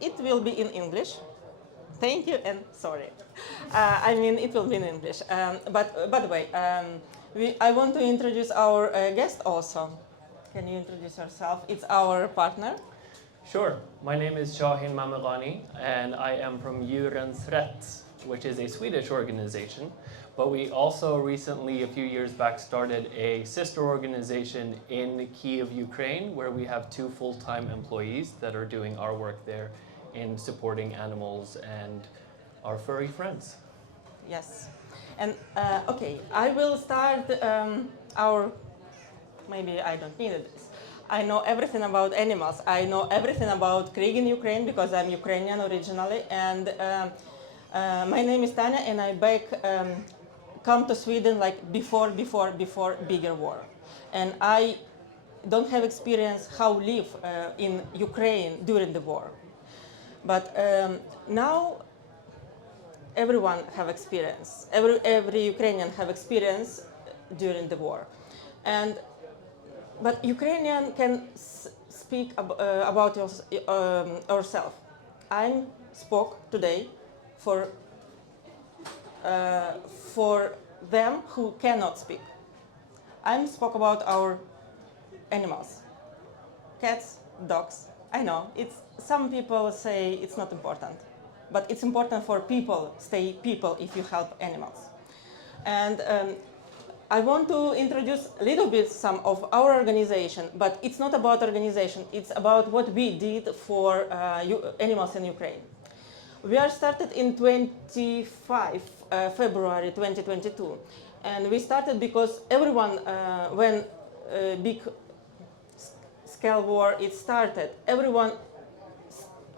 it will be in English. Thank you and sorry. It will be in English. But by the way, I want to introduce our guest also. Can you introduce yourself? It's our partner. Sure. My name is Shahin Mamerani, and I am from Djurens Rätt, which is a Swedish organization. But we also recently, a few years back, started a sister organization in Kyiv, Ukraine, where we have 2 full-time employees that are doing our work there in supporting animals and our furry friends. Yes. And okay, I will start maybe I don't need this. I know everything about animals. I know everything about Krieg in Ukraine because I'm Ukrainian originally. And my name is Tanya, and I come to Sweden like before bigger war. And I don't have experience how live in Ukraine during the war. But now everyone have experience. Every Ukrainian have experience during the war. But Ukrainian can speak about ourselves. I spoke today for them who cannot speak. I spoke about our animals, cats, dogs. I know some people say it's not important, but it's important for people stay people if you help animals. And I want to introduce a little bit some of our organization, but it's not about organization, it's about what we did for animals in Ukraine. We are started in 25 February 2022, and we started because everyone, when big scale war it started, everyone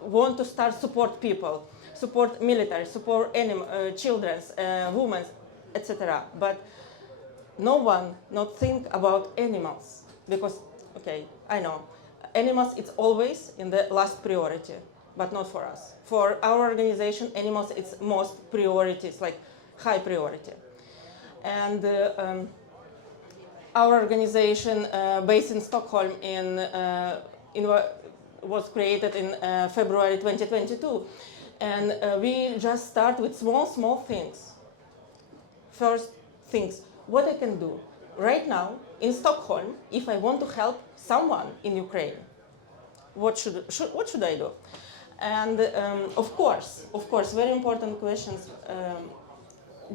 want to start support people, support military, support children, women, etc. But no one not think about animals because, okay, I know, animals it's always in the last priority, but not for us. For our organization, animals it's most priorities, like high priority. And our organization based in Stockholm was created in February 2022. And we just start with small things. First things, what I can do right now in Stockholm, if I want to help someone in Ukraine, what should I do? And of course, very important questions.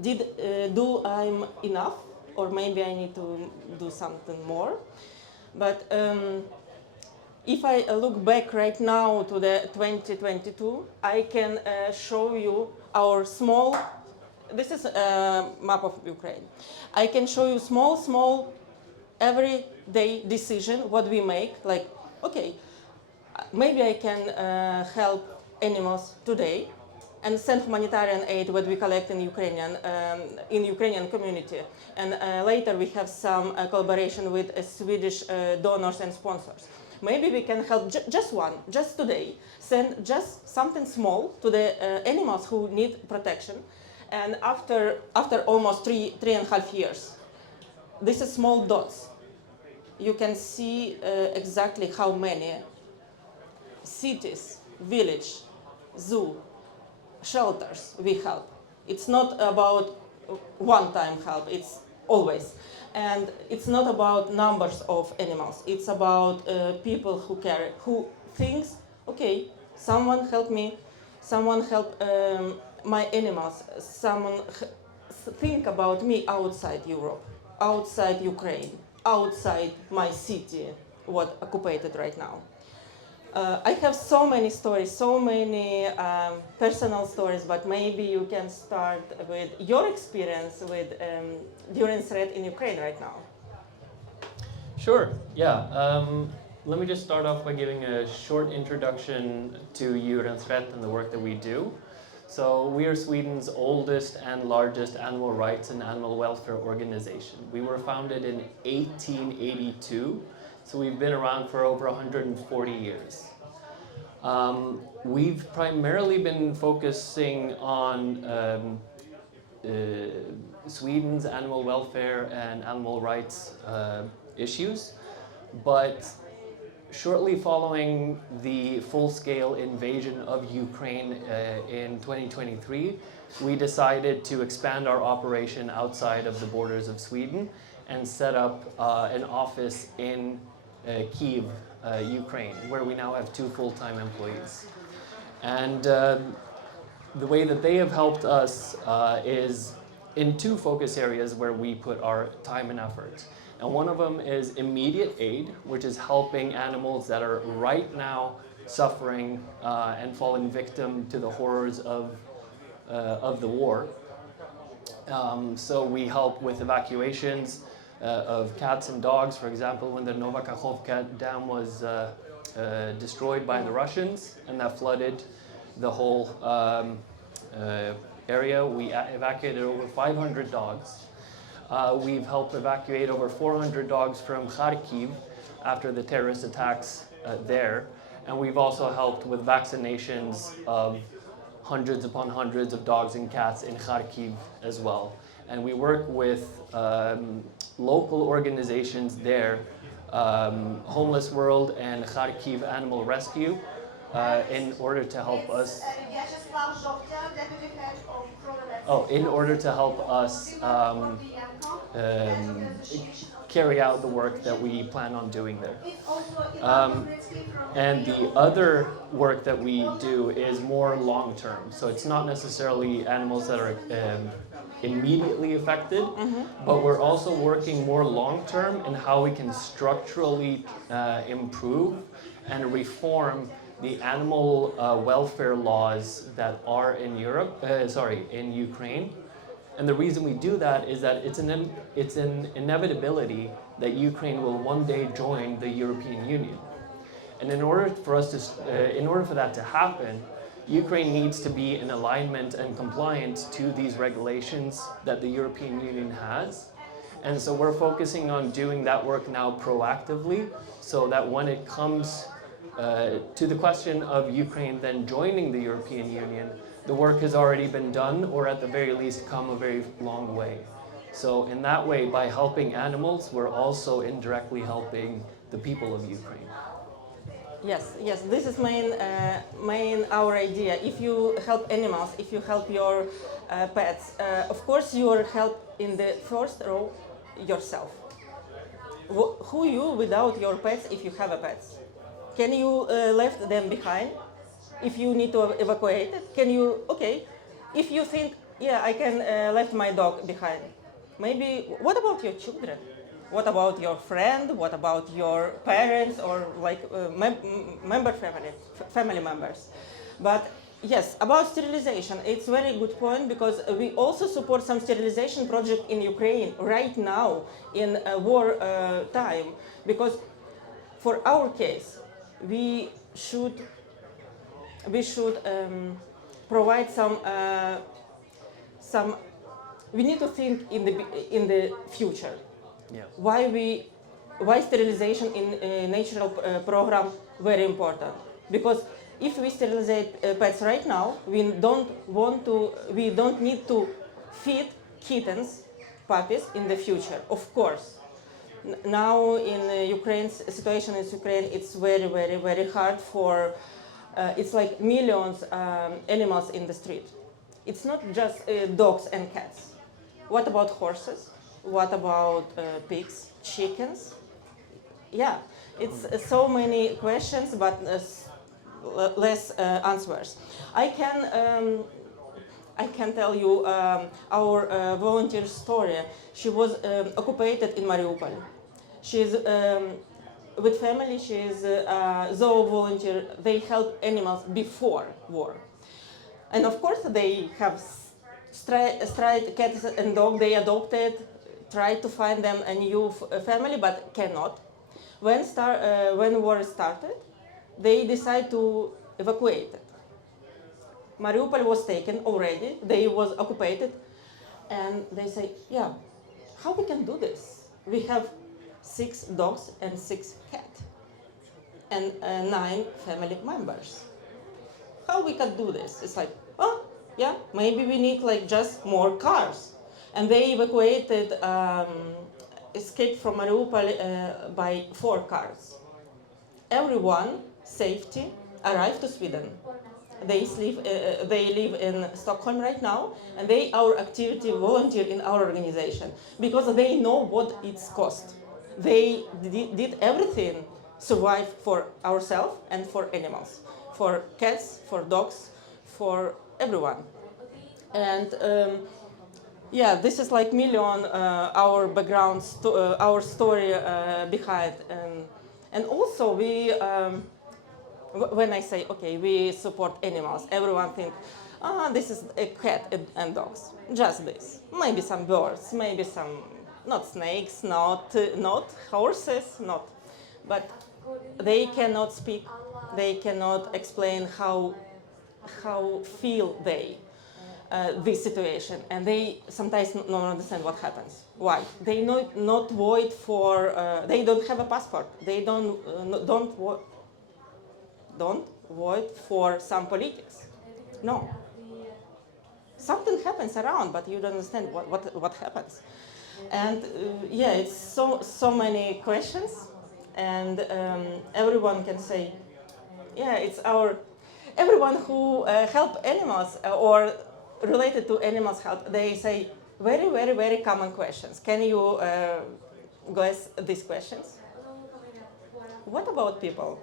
Do I'm enough, or maybe I need to do something more? But if I look back right now to the 2022, I can show you our small. This is a map of Ukraine. I can show you small, everyday decision what we make. Like, okay, maybe I can help animals today and send humanitarian aid what we collect in Ukrainian community. And later we have some collaboration with Swedish donors and sponsors. Maybe we can help just today, send just something small to the animals who need protection. And after almost 3.5 years, this is small dots. You can see exactly how many cities, village, zoo, shelters we help. It's not about one-time help, it's always. And it's not about numbers of animals, it's about people who care, who thinks, okay, someone help me, someone help my animals, someone think about me outside Europe, outside Ukraine, outside my city, what occupied right now. I have so many stories, so many personal stories, but maybe you can start with your experience with during threat in Ukraine right now. Sure, yeah. Let me just start off by giving a short introduction to Djurens Rätt and the work that we do. So we are Sweden's oldest and largest animal rights and animal welfare organization. We were founded in 1882, so we've been around for over 140 years. We've primarily been focusing on Sweden's animal welfare and animal rights issues, but shortly following the full-scale invasion of Ukraine in 2023, we decided to expand our operation outside of the borders of Sweden and set up an office in Kyiv, Ukraine, where we now have 2 full-time employees. And the way that they have helped us is in 2 focus areas where we put our time and effort. And one of them is immediate aid, which is helping animals that are right now suffering and falling victim to the horrors of the war. So we help with evacuations of cats and dogs. For example, when the Novakhovka Dam was destroyed by the Russians and that flooded the whole area, we evacuated over 500 dogs. We've helped evacuate over 400 dogs from Kharkiv after the terrorist attacks there. And we've also helped with vaccinations of hundreds upon hundreds of dogs and cats in Kharkiv as well. And we work with local organizations there, Homeless World and Kharkiv Animal Rescue, in order to help us. In order to help us carry out the work that we plan on doing there. And the other work that we do is more long-term. So it's not necessarily animals that are immediately affected, but we're also working more long-term in how we can structurally improve and reform the animal welfare laws that are in in Ukraine. And the reason we do that is that it's an inevitability that Ukraine will one day join the European Union. And in order for that to happen, Ukraine needs to be in alignment and compliant to these regulations that the European Union has. And so we're focusing on doing that work now proactively, so that when it comes to the question of Ukraine then joining the European Union, the work has already been done, or at the very least come a very long way. So in that way, by helping animals, we're also indirectly helping the people of Ukraine. Yes, this is main our idea. If you help animals, if you help your pets, of course you are help in the first row yourself. Who you without your pets if you have a pet? Can you left them behind? If you need to evacuate it, can you, okay, if you think, yeah, I can left my dog behind, maybe, what about your children? What about your friend? What about your parents or like family members? But yes, about sterilization, it's very good point because we also support some sterilization project in Ukraine right now in war time, because for our case, we should provide some. We need to think in the future. Yes. Why sterilization in natural program very important? Because if we sterilize pets right now, we don't need to feed kittens, puppies in the future. Of course. Now in Ukraine's situation in Ukraine, it's very, very, very hard for. It's like millions animals in the street. It's not just dogs and cats. What about horses? What about pigs, chickens? Yeah, it's so many questions, but less answers. I can tell you our volunteer story. She was occupied in Mariupol. She's with family. She's a zoo volunteer. They help animals before war, and of course they have stray cats and dogs. They adopted. Tried to find them a new family, but cannot. When war started, they decided to evacuate it. Mariupol was taken already. They was occupied, and they say, "Yeah, how we can do this? We have 6 dogs and 6 cats, and 9 family members. How we can do this?" It's like, oh, yeah, maybe we need like just more cars. And they evacuated, escaped from Mariupol by 4 cars. everyone safety arrive to Sweden. They live in Stockholm right now, and they our activity volunteer in our organization because they know what it's cost. They did everything survive for ourselves and for animals, for cats, for dogs, for everyone. And yeah, this is like million our background, our story behind, and also we. When I say, okay, we support animals, everyone thinks, this is a cat and dogs. Just this. Maybe some birds, maybe some, not snakes, not horses, not. But they cannot speak, they cannot explain how feel they this situation, and they sometimes don't understand what happens. Why? They not void for, they don't have a passport, they don't vote for some politics. No. Something happens around, but you don't understand what happens. And yeah, it's so many questions, and everyone can say, yeah, it's our, everyone who help animals or related to animals health, they say very, very, very common questions. Can you guess these questions? What about people?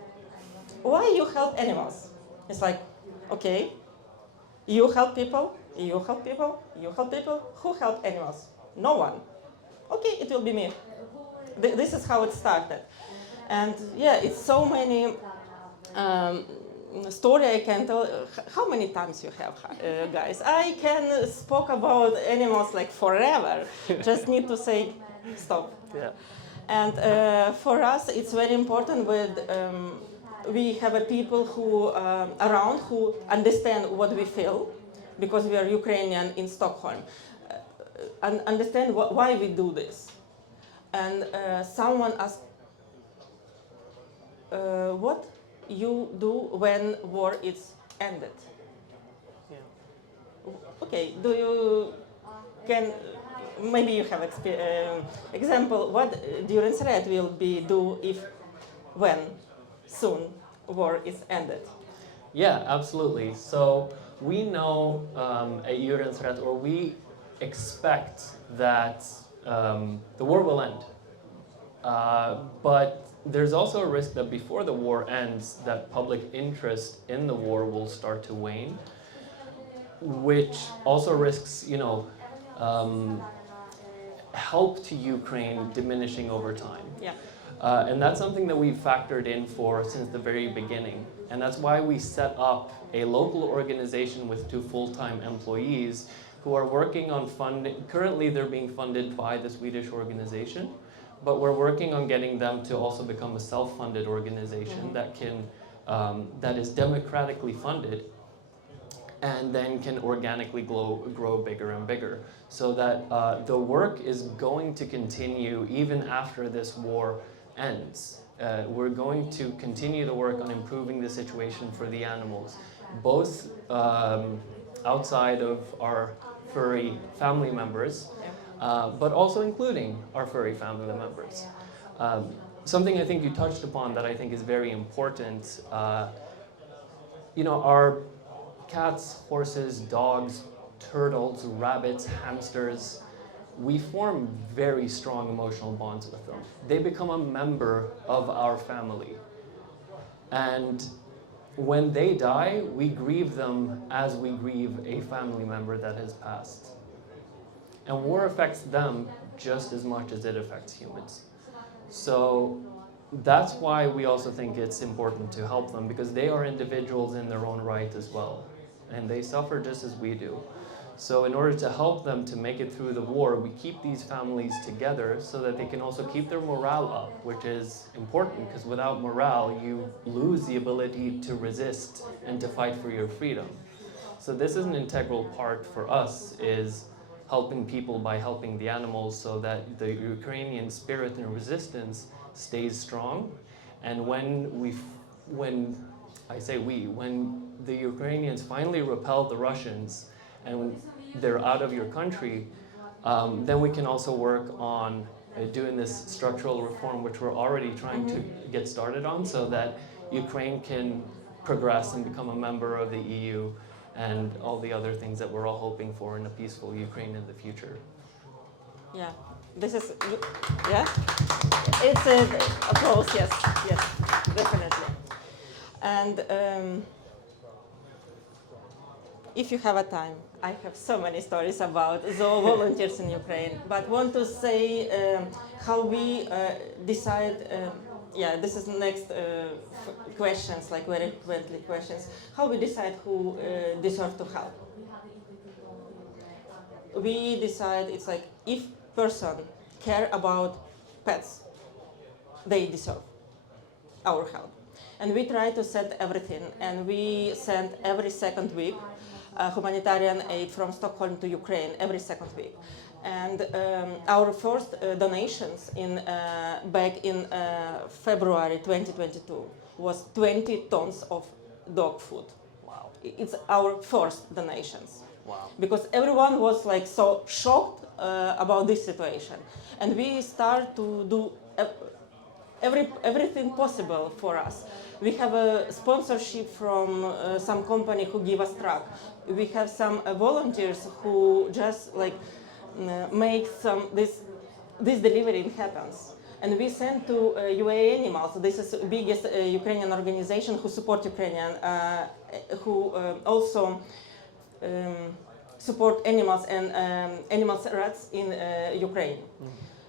Why you help animals? It's like, okay, you help people, you help people, you help people. Who help animals? No one. Okay, it will be me. This is how it started. And yeah, it's so many story I can tell. How many times you have, guys? I can spoke about animals like forever. Just need to say stop. Yeah. And for us, it's very important with we have a people who around who understand what we feel, because we are Ukrainian in Stockholm, and understand why we do this. And someone asked, what you do when war is ended? Yeah. Okay, do you can maybe you have example what during threat will be do if when soon war is ended? Yeah, absolutely. So we know at Utökad, or we expect that the war will end. But there's also a risk that before the war ends, that public interest in the war will start to wane, which also risks, help to Ukraine diminishing over time. Yeah. And that's something that we've factored in for since the very beginning. And that's why we set up a local organization with 2 full-time employees who are working on funding. Currently, they're being funded by the Swedish organization, but we're working on getting them to also become a self-funded organization that can, that is democratically funded, and then can organically grow bigger and bigger, so that the work is going to continue even after this war ends. We're going to continue the work on improving the situation for the animals, both outside of our furry family members, but also including our furry family members. Something I think you touched upon that I think is very important, our cats, horses, dogs, turtles, rabbits, hamsters, we form very strong emotional bonds with them. They become a member of our family. And when they die, we grieve them as we grieve a family member that has passed. And war affects them just as much as it affects humans. So that's why we also think it's important to help them, because they are individuals in their own right as well. And they suffer just as we do. So in order to help them to make it through the war, we keep these families together so that they can also keep their morale up, which is important, because without morale, you lose the ability to resist and to fight for your freedom. So this is an integral part for us, is helping people by helping the animals, so that the Ukrainian spirit and resistance stays strong. And when the Ukrainians finally repel the Russians and they're out of your country, then we can also work on doing this structural reform, which we're already trying to get started on, so that Ukraine can progress and become a member of the EU and all the other things that we're all hoping for in a peaceful Ukraine in the future. Yeah, this is, yeah, it's a applause, yes, definitely. And if you have a time, I have so many stories about the volunteers in Ukraine, but want to say how we decide, yeah, this is the next questions, like very frequently questions, how we decide who deserve to help. We decide, it's like, if person care about pets, they deserve our help. And we try to set everything, and we send every second week humanitarian aid from Stockholm to Ukraine every second week. And our first donations back in February 2022 was 20 tons of dog food. Wow. It's our first donations. Wow. Because everyone was like so shocked about this situation. And we start to do everything possible for us. We have a sponsorship from some company who give us truck. We have some volunteers who just like make this delivery happens. And we send to UA&SE. This is the biggest Ukrainian organization who support Ukrainian, who also support animals and animals rights in Ukraine.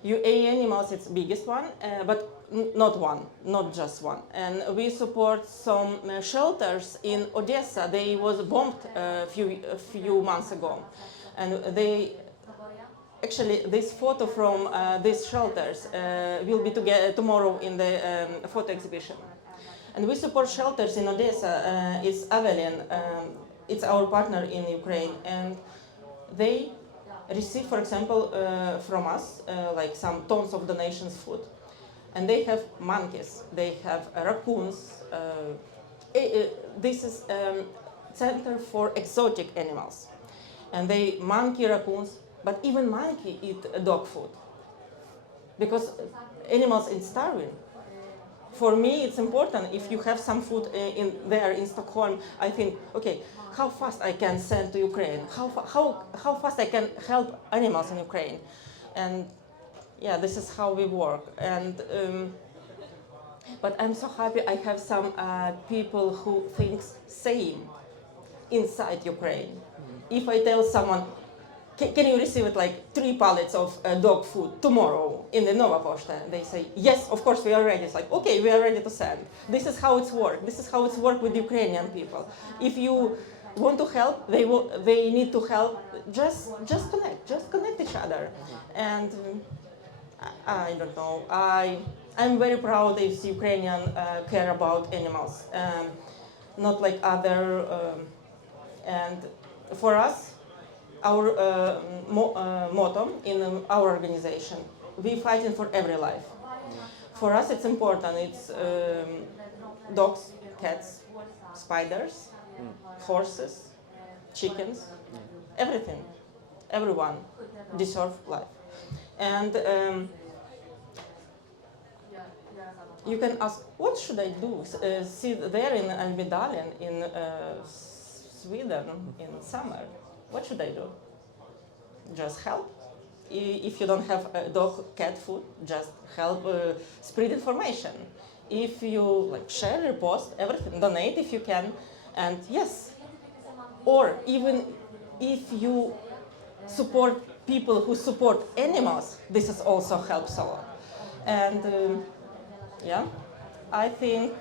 UA&SE is the biggest one, but not just one. And we support some shelters in Odessa. They was bombed a few months ago, and they actually this photo from these shelters will be together tomorrow in the photo exhibition. And we support shelters in Odessa. It's Avelin. It's our partner in Ukraine, and they receive, for example, from us like some tons of donations food. And they have monkeys, they have raccoons. This is center for exotic animals. And they monkey, raccoons, but even monkey eat dog food. Because animals are starving. For me, it's important if you have some food there in Stockholm, I think, okay, how fast I can send to Ukraine? How fast I can help animals in Ukraine? And yeah, this is how we work. And but I'm so happy I have some people who think same inside Ukraine. If I tell someone, can you receive it like 3 pallets of dog food tomorrow in the Nova Poshta? They say, yes, of course, we are ready. It's like, okay, we are ready to send. This is how it's worked. This is how it's worked with Ukrainian people. If you want to help, they need to help. Just connect each other. And I don't know. I'm very proud if Ukrainians care about animals, not like other. And for us, our motto in our organization, we're fighting for every life. For us, it's important. It's dogs, cats, spiders, horses, chickens, everything. Everyone deserves life. And you can ask, what should I do? Sit there in Almedalen in Sweden in summer. What should I do? Just help. If you don't have dog, cat food, just help spread information. If you like share, repost, everything, donate if you can, and yes. Or even if you support people who support animals, this is also helps a lot. And yeah, I think,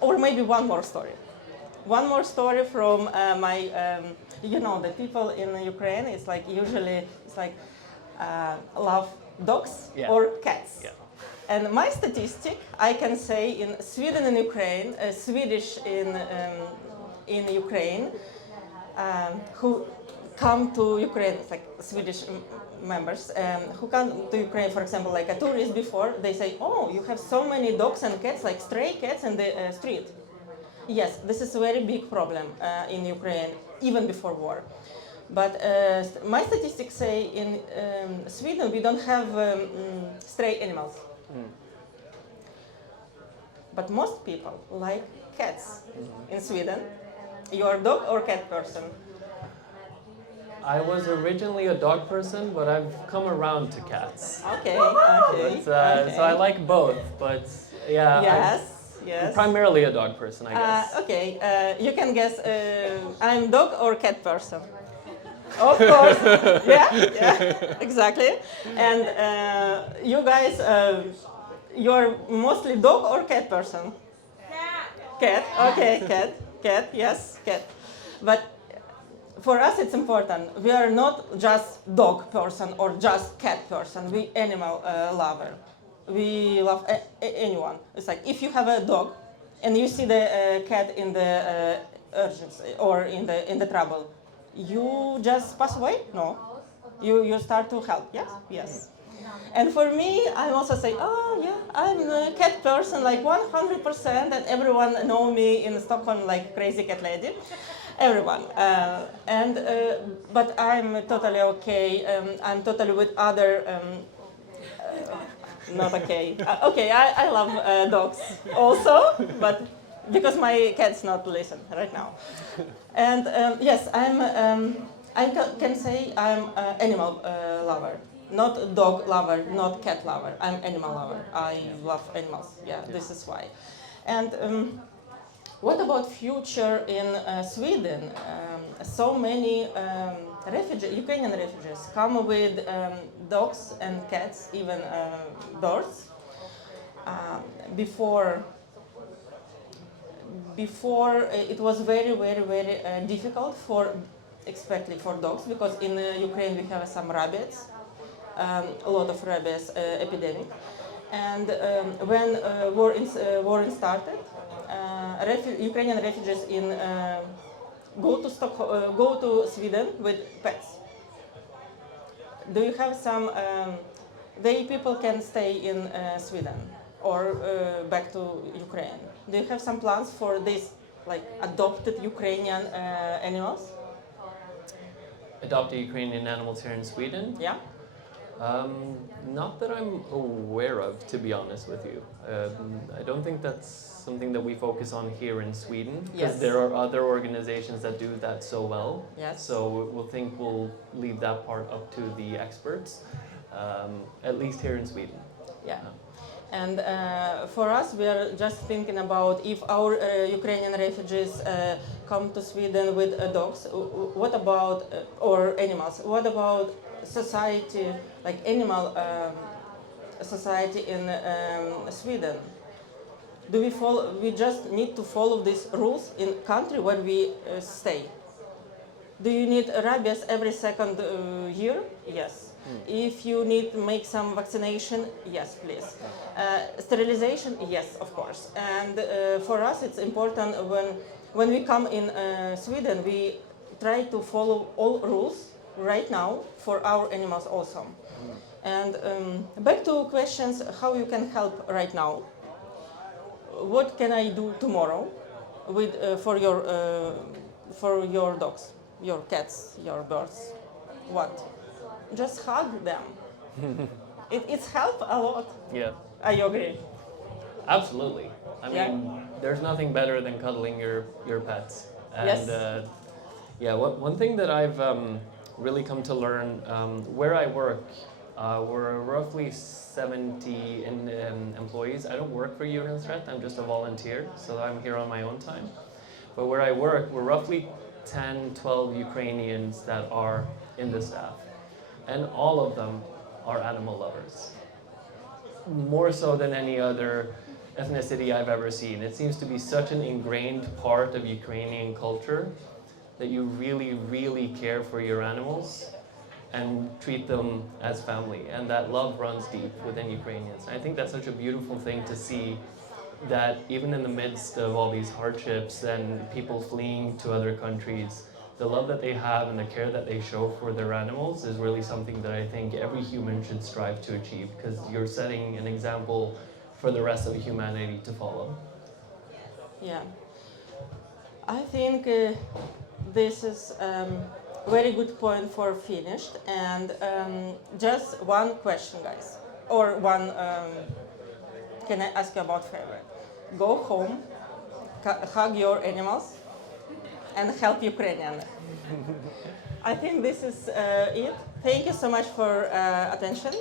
or maybe one more story. One more story from my, the people in Ukraine, it's like usually, it's like love dogs or cats. Yeah. And my statistic, I can say in Sweden and Ukraine, Swedish in Ukraine, who come to Ukraine, it's like Swedish members, who come to Ukraine, for example, like a tourist before, they say, oh, you have so many dogs and cats, like stray cats in the street. Yes, this is a very big problem in Ukraine, even before war. But my statistics say in Sweden we don't have stray animals. But most people like cats in Sweden. You're a dog or cat person? I was originally a dog person, but I've come around to cats. Okay, okay. But, So I like both, but yeah, Yes, I'm yes. primarily a dog person, I guess. Okay, you can guess I'm dog or cat person. Of course, yeah, exactly. And you guys, you're mostly dog or cat person? Cat, okay, cat, yes, cat. But for us it's important. We are not just dog person or just cat person. We animal lover. We love anyone. It's like if you have a dog and you see the cat in the urgency or in the trouble, you just pass away? No. You start to help. Yes, yes. And for me, I also say, oh yeah, I'm a cat person, like 100%, and everyone know me in Stockholm like crazy cat lady. Everyone. But I'm totally okay. I'm totally with other. Not okay. Okay, I love dogs also, but because my cat's not listen right now. And yes, can say I'm animal lover. Not dog lover, not cat lover. I'm animal lover. I love animals. Yeah, this is why. And what about future in Sweden? So many Ukrainian refugees come with dogs and cats, even birds. Before it was very, very, very difficult especially for dogs, because in Ukraine we have some rabies. A lot of rabies epidemic, and when war started, Ukrainian refugees go to Sweden with pets. Do you have some? They people can stay in Sweden or back to Ukraine. Do you have some plans for this, like adopted Ukrainian animals? Adopted Ukrainian animals here in Sweden? Yeah. Not that I'm aware of, to be honest with you. I don't think that's something that we focus on here in Sweden, because Yes. there are other organizations that do that so well. Yes. So we'll leave that part up to the experts, at least here in Sweden. Yeah. And for us, we are just thinking about if our Ukrainian refugees come to Sweden with dogs, what about, or animals, what about society, like animal society in Sweden? Do we follow, we just need to follow these rules in country where we stay? Do you need rabies every second year? Yes. If you need to make some vaccination, yes, please. Sterilization, yes, of course. And for us, it's important when we come in Sweden, we try to follow all rules right now for our animals also. And back to questions, how you can help right now. What can I do tomorrow with for your dogs, your cats, your birds? What? Just hug them. It's helped a lot. Yeah. I agree. Absolutely. I mean, Yeah. there's nothing better than cuddling your pets. And Yes. yeah, one thing that I've really come to learn, where I work, we're roughly 70 employees. I don't work for Utökad, I'm just a volunteer, so I'm here on my own time. But where I work, we're roughly 10, 12 Ukrainians that are in the staff. And all of them are animal lovers. More so than any other ethnicity I've ever seen. It seems to be such an ingrained part of Ukrainian culture that you really, really care for your animals and treat them as family. And that love runs deep within Ukrainians. And I think that's such a beautiful thing to see, that even in the midst of all these hardships and people fleeing to other countries, the love that they have and the care that they show for their animals is really something that I think every human should strive to achieve, because you're setting an example for the rest of humanity to follow. Yeah. I think this is very good point for finished. And just one question, guys, or one. Can I ask you about favorite? Go home, hug your animals, and help Ukrainian. I think this is it. Thank you so much for attention.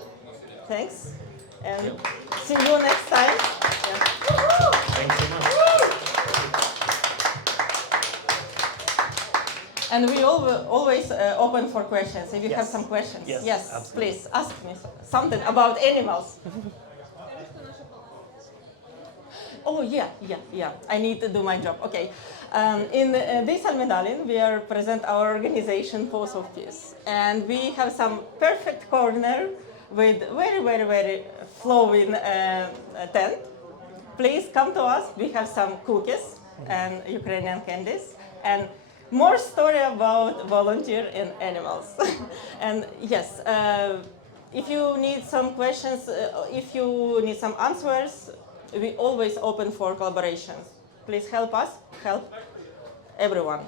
Thanks, and see you next time. Thanks so much. And we always open for questions. If you have Yes. some questions, Yes, absolutely. please ask me something about animals. Oh yeah. I need to do my job. Okay. In this medallion, we are present our organization Pulse of Peace, and we have some perfect corner with very flowing tent. Please come to us. We have some cookies and Ukrainian candies and more story about volunteer and animals. And yes, if you need some questions, if you need some answers, we always open for collaborations. Please help us, help everyone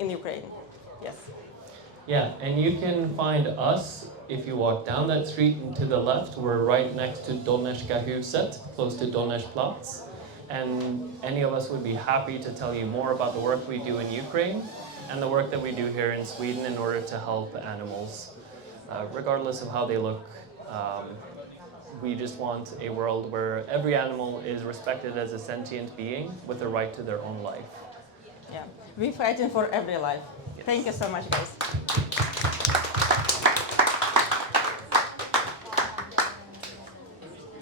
in Ukraine. Yes. Yeah, and you can find us if you walk down that street and to the left. We're right next to Huset, close to Platz. And any of us would be happy to tell you more about the work we do in Ukraine and the work that we do here in Sweden in order to help animals, regardless of how they look. We just want a world where every animal is respected as a sentient being with the right to their own life. Yeah, we're fighting for every life. Yes. Thank you so much, guys.